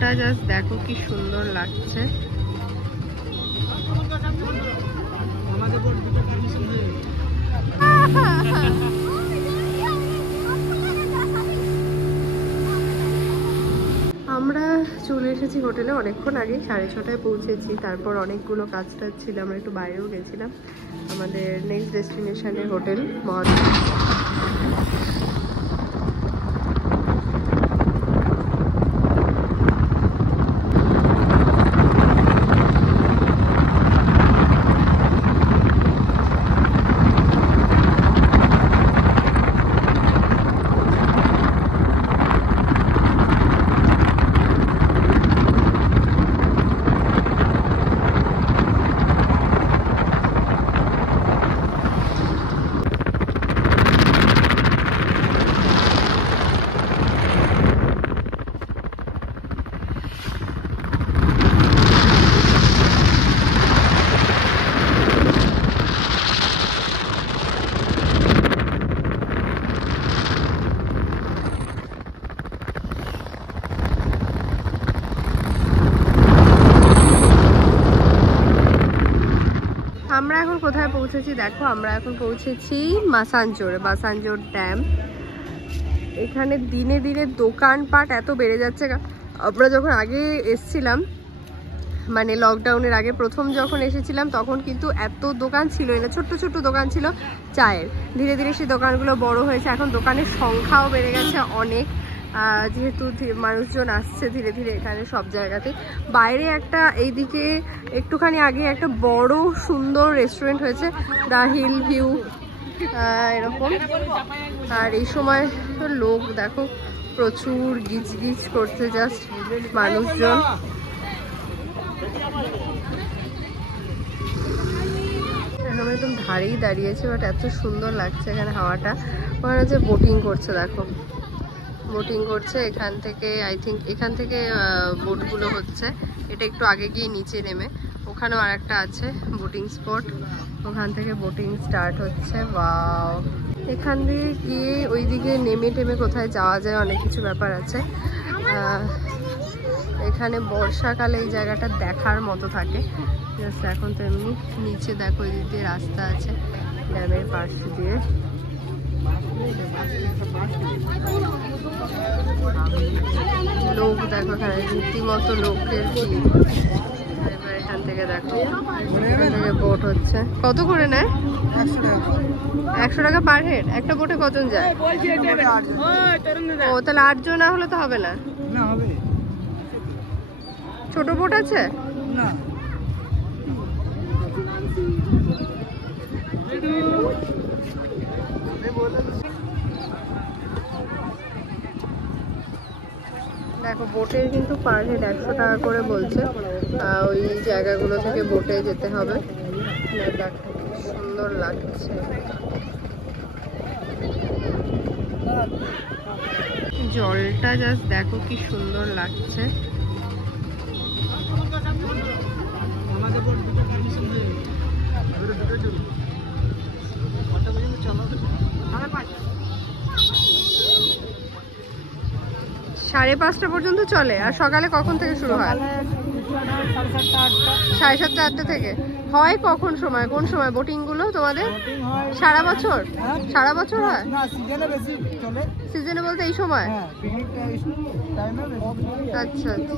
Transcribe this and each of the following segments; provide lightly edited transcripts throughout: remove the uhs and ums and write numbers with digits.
জলটা জাস্ট দেখো কি সুন্দর লাগছে। আমরা চলে এসেছি হোটেলে অনেকক্ষণ আগে, 6:30টায় পৌঁছেছি। তারপর অনেকগুলো কাজ টাজ ছিল, আমরা একটু বাইরেও গেছিলাম। আমাদের নেক্সট ডেস্টিনেশনের হোটেল মহাদেব। আমরা এখন কোথায় পৌঁছেছি দেখো, আমরা এখন পৌঁছেছি মাসানজোর ড্যাম। এখানে দিনে দিনে দোকানপাট এত বেড়ে যাচ্ছে। আমরা যখন আগে এসছিলাম, মানে লকডাউনের আগে প্রথম যখন এসেছিলাম, তখন কিন্তু এত দোকান ছিলই না, ছোট্ট ছোট্ট দোকান ছিল চায়ের। ধীরে ধীরে সেই দোকানগুলো বড় হয়েছে, এখন দোকানের সংখ্যাও বেড়ে গেছে অনেক, যেহেতু মানুষজন আসছে ধীরে ধীরে এখানে সব জায়গাতে। বাইরে একটা এইদিকে একটুখানি আগে একটা বড় সুন্দর রেস্টুরেন্ট হয়েছে, দ্য হিল ভিউ এরকম। আর এই সময় তো লোক দেখো প্রচুর গিজ গিজ করছে জাস্ট মানুষজন। আমরা একদম ধারেই দাঁড়িয়েছি, বাট এত সুন্দর লাগছে এখানে হাওয়াটা। মনে হচ্ছে বোটিং করছে, দেখো বোটিং করছে এখান থেকে। আই থিঙ্ক এখান থেকে বোটগুলো হচ্ছে। এটা একটু আগে গিয়ে নিচে নেমে ওখানেও আর একটা আছে বোটিং স্পট, ওখান থেকে বোটিং স্টার্ট হচ্ছে। ওয়াও, এখান দিয়ে গিয়ে ওইদিকে নেমে টেমে কোথায় যাওয়া যায়, অনেক কিছু ব্যাপার আছে। এখানে বর্ষাকালে এই জায়গাটা দেখার মতো থাকে। জাস্ট এখন তো এমনি নিচে দেখো এই দিক দিয়ে রাস্তা আছে ড্যামের পাশ দিয়ে। লোক দেখো এখানে রীতিমতো লোকের ভিড়। এবার এখান থেকে দেখো, এখান থেকে বোট হচ্ছে। কত করে নেয়? 100 টাকা পার হেড। একটা বোটে কজন যায়? ও তাহলে 8 জন না হলে তো হবে না। ছোট বোট আছে না? দেখো বোটের কিন্তু পার হেড 100 টাকা করে বলছে। ওই জায়গাগুলো থেকে বোটে যেতে হবে। দেখো সুন্দর লাগছে, জলটা জাস্ট দেখো কি সুন্দর লাগছে। সাড়ে 5টা পর্যন্ত চলে। আর সকালে কখন থেকে শুরু হয়? 7:30 8টা থেকে হয়। কখন সময়, কোন সময় বোটিং গুলো তোমাদের? সারা বছর? সারা বছর হয়? সিজনে বলতে এই সময়? আচ্ছা আচ্ছা।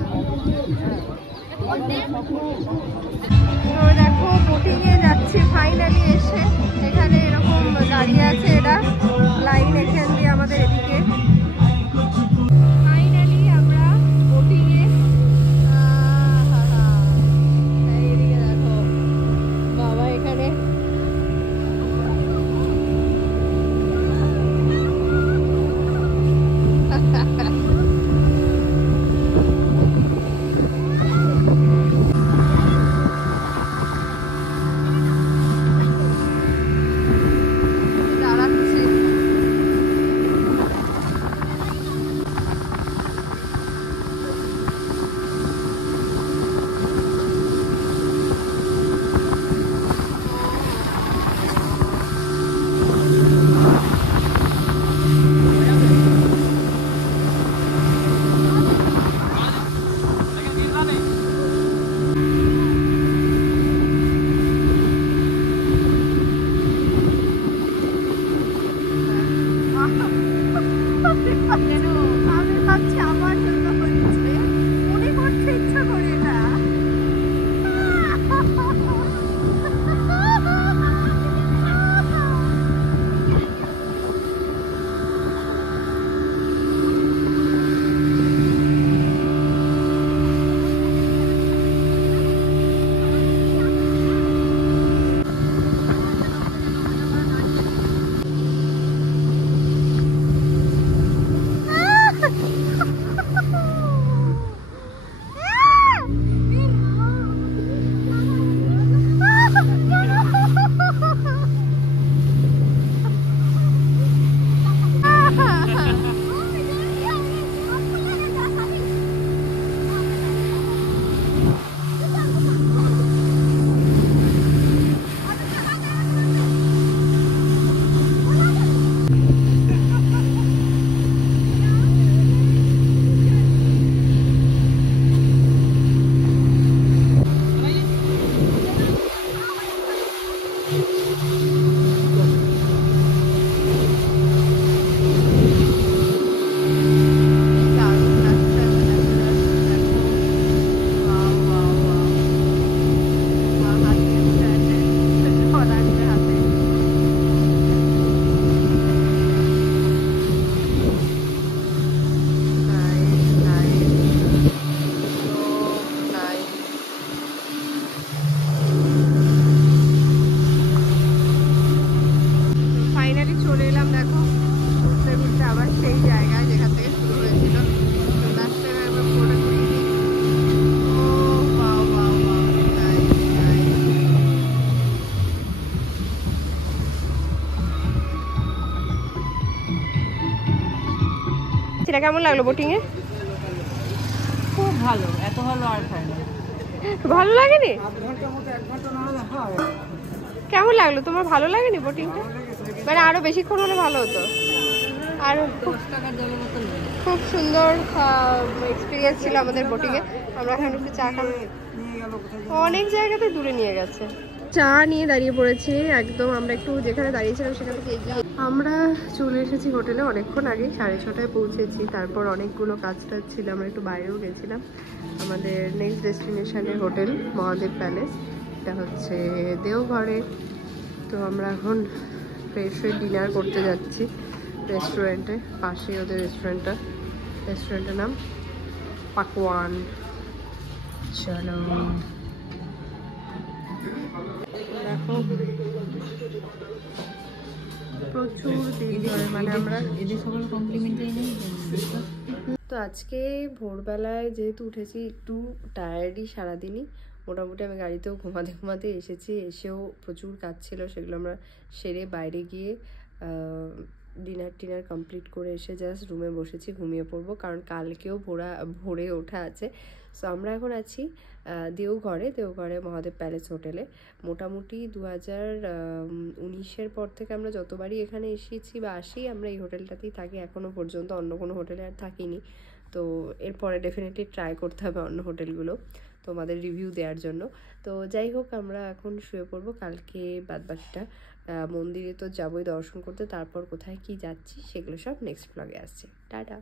তো দেখো বোটিং এ যাচ্ছি ফাইনালি এসে। এখানে এরকম দাঁড়িয়ে আছে, এটা লাইন এখান দিয়ে আমাদের এদিকে। ফাইনালি আমরা বোটিং এ। এদিকে দেখো বাবা এখানে সেটা কেমন লাগলো বোটিং এ? খুব ভালো, এত ভালো আর হয় না। ভালো লাগেনি? কেমন লাগলো তোমার? ভালো লাগেনি বোটিংটা? মানে আরো বেশিক্ষণ হলে ভালো হতো। আর খুব সুন্দর এক্সপিরিয়েন্স ছিল আমাদের বোটিং এ। আমরা এখানে একটু চা খাবো, অনেক জায়গাতে দূরে নিয়ে গেছে। চা নিয়ে দাঁড়িয়ে পড়েছি একদম, আমরা একটু যেখানে দাঁড়িয়েছিলাম সেখান থেকে এগিয়ে আমরা চলে এসেছি হোটেলে অনেকক্ষণ আগে, 6:30টায় পৌঁছেছি। তারপর অনেকগুলো কাজ টাজ ছিল, আমরা একটু বাইরেও গেছিলাম। আমাদের নেক্সট ডেস্টিনেশনের হোটেল মহাদেব প্যালেস, এটা হচ্ছে দেওঘরে। তো আমরা এখন ফ্রেশ হয়ে ডিনার করতে যাচ্ছি রেস্টুরেন্টে, পাশেই ওদের রেস্টুরেন্টের নাম পাকওয়ান। চলো দেখো প্রচুর দিন ধরে, মানে আমরা এদের সকল কমপ্লিমেন্টারি নেই। তো আজকে ভোরবেলায় যেহেতু উঠেছি, একটু টায়ার্ডই সারাদিনই। মোটামুটি আমি গাড়িতেও ঘুমাতে এসেছি, এসেও প্রচুর কাজ ছিল, সেগুলো আমরা সেরে বাইরে গিয়ে ডিনার কমপ্লিট করে এসে জাস্ট রুমে বসেছি, ঘুমিয়ে পড়বো, কারণ কালকেও ভোরে ওঠা আছে। সো আমরা এখন আছি দেওঘরে মহাদেব প্যালেস হোটেলে। মোটামুটি 2019-এর পর থেকে আমরা যতবারই এখানে এসেছি বা আসি, আমরা এই হোটেলটাতেই থাকি এখনও পর্যন্ত, অন্য কোনো হোটেলে আর থাকিনি। তো এরপরে ডেফিনেটলি ট্রাই করতে হবে অন্য হোটেলগুলো তোমাদের রিভিউ দেওয়ার জন্য। তো যাই হোক, আমরা এখন শুয়ে পড়বো, কালকে বাদবাকিটা মন্দিরে তো যাবোই দর্শন করতে, তারপর কোথায় কি যাচ্ছি সেগুলো সব নেক্সট ব্লগে আসছে। টাটা।